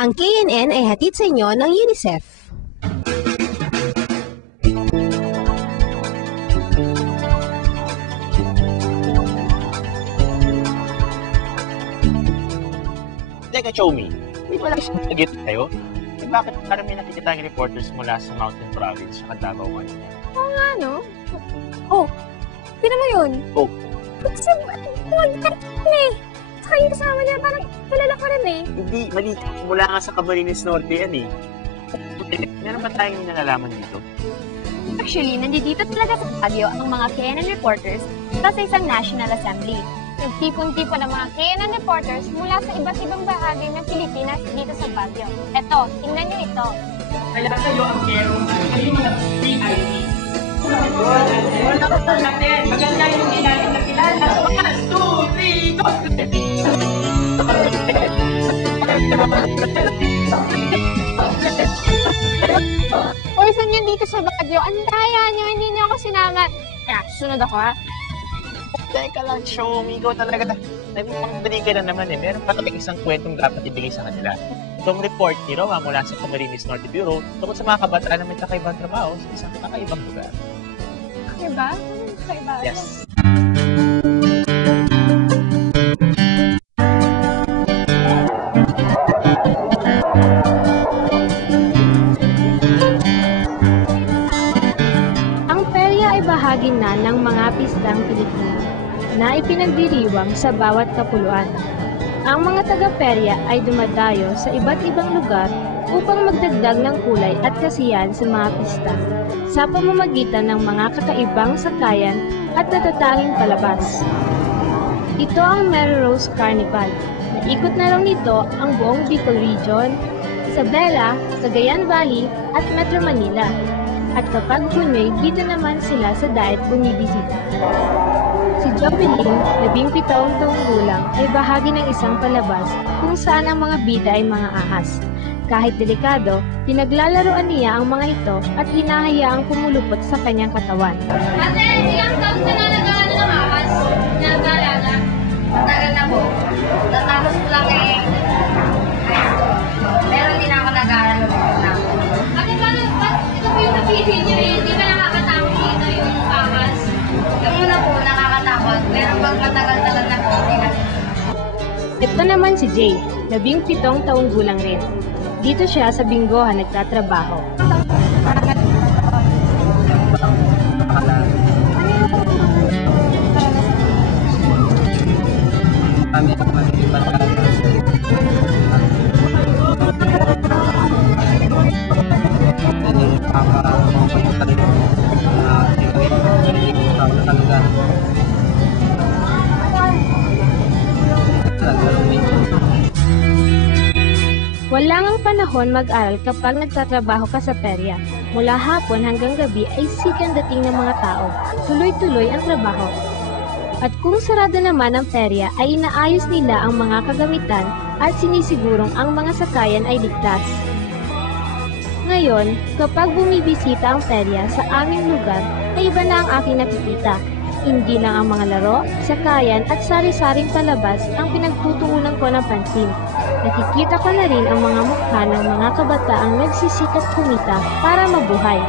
Ang KNN ay hatid sa inyo ng UNICEF. Teka, Chomi, hindi ba lang nag-get kayo? Eh, bakit parang may nakikita yung reporters mula sa Mountain Province sa Davao kanina? Oo nga, no? Oh, pina mo yun? Oh. Kasi, huwag eh. Saka yung kasama niya, parang kilala ko rin eh. Hindi, mali. Mula nga sa Camarines Norte yan eh. Meron ba tayong nalalaman dito? Actually, nandito talaga sa Baguio ang mga KNN reporters sa isang National Assembly. Nagtipon-tipon ang mga KNN reporters mula sa iba't ibang bahagi ng Pilipinas dito sa Baguio. Eto, tingnan niyo ito. Kaya kayo ang merong kayo mga VIP. Wala ko pa natin. Maganda yung ilalim na kilala. 1, 2, 3, go! Or saan yan dito sa Baguio? Ang daya niyo, hindi niyo ako sinama. Kaya, sunod ako ha. Teka lang, Chomi, ikaw talaga. Nagpagbalik ka na naman eh. Meron pa kami isang kwentong dapat ibigay sa kanila. Itong report ni Roa mula sa Camarines Norte Bureau tungkol sa mga kabataan na may kakaibang trabaho sa isang kakaibang lugar. Diba? Kaiba. Yes. Ang perya ay bahagi na ng mga pistang Pilipino na ipinagdiriwang sa bawat kapuluan. Ang mga taga-perya ay dumadayo sa iba't ibang lugar upang magdagdag ng kulay at kasiyahan sa mga pista sa pamamagitan ng mga kakaibang sakayan at natatanging palabas. Ito ang Melrose Carnival. Naikot na lang nito ang buong Bicol Region, Isabela, Cagayan Valley at Metro Manila. At kapag Hunyo, dito naman sila sa diet bumibisita. Si Jovelyn, 17 taong gulang, ay bahagi ng isang palabas kung saan ang mga bida ay mga ahas. Kahit delikado, pinaglalaroan niya ang mga ito at hinahayaang pumulupot sa kanyang katawan. Ate, ilang taon ka na nag-ano ng ahas? Nag-alaga? Matagal na po. Natapos ko lang eh. Pero hindi na ako nag-aaral na. Ate, ba't ito po yung napili niyo eh? Hindi ka nakakatakot dito yung ahas? Yung una po, nakakatakot. Pero pag matagal-tagal na po, hindi na. Ito naman si Jay, 17 taong gulang rin. Dito siya sa Binggohan nagtatrabaho. Wala ngang panahon mag-aral kapag nagtatrabaho ka sa perya. Mula hapon hanggang gabi ay sigang dating ng mga tao. Tuloy-tuloy ang trabaho. At kung sarado naman ang perya ay inaayos nila ang mga kagamitan at sinisigurong ang mga sakayan ay ligtas. Ngayon, kapag bumibisita ang perya sa aming lugar, ay iba na ang aking nakikita. Hindi lang ang mga laro, sakayan at sari-saring palabas ang pinagtutuunan ko ng pansin. Nakikita ko na rin ang mga mukha ng mga kabataang nagsisikap kumita para mabuhay.